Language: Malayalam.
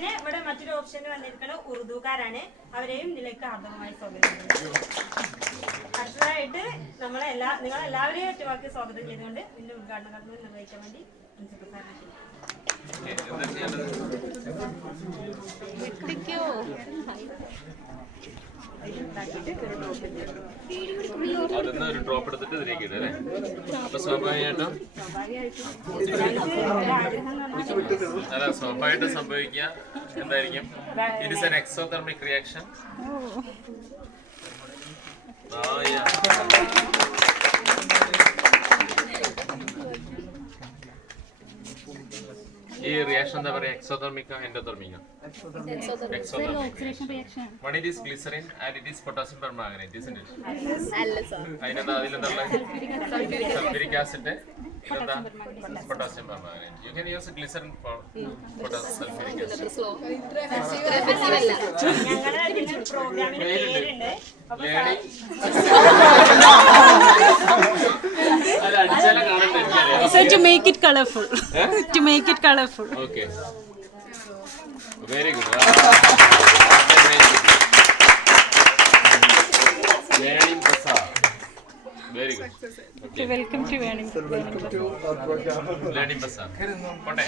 തന്നെ ഇവിടെ മറ്റൊരു ഓപ്ഷൻ വന്നിരിക്കുന്നത് ഉറുദുക്കാരാണ്. അവരെയും ഇതിലേക്ക് ഹാർദവമായി സ്വാഗതം ചെയ്യുന്നു. അടുത്തതായിട്ട് നിങ്ങളെല്ലാവരെയും ഒറ്റവാക്കി സ്വാഗതം ചെയ്തുകൊണ്ട് ഇതിന്റെ ഉദ്ഘാടന കർമ്മം നിർവഹിക്കാൻ വേണ്ടി പ്രിൻസിപ്പൽ സാറിനെ അതൊന്ന് ഒരു ഡ്രോപ്പ് എടുത്തിട്ട് ഇതിലേക്ക് ഇടേ. അപ്പൊ സ്വാഭാവികമായിട്ടും സംഭവിക്കുക എന്തായിരിക്കും? It is an exothermic reaction. ഈ റിയാക്ഷൻ എന്താ പറയാ? എക്സോതെർമിക്ക എൻഡോതെർമിക്ക? One it is glycerin and it is potassium permanganate, isn't it? അതിനെന്താ അതിലെന്താ sulphuric acid, potassium permanganate. You can use glycerin for sulfuric acid. ഞങ്ങളുടെ പ്രോഗ്രാമിന് പേരുണ്ട്. So to make it colorful. To make it colorful. Okay. Very good. Learning Bazaar. Very good. Okay. Welcome to Learning Bazaar. Kotte.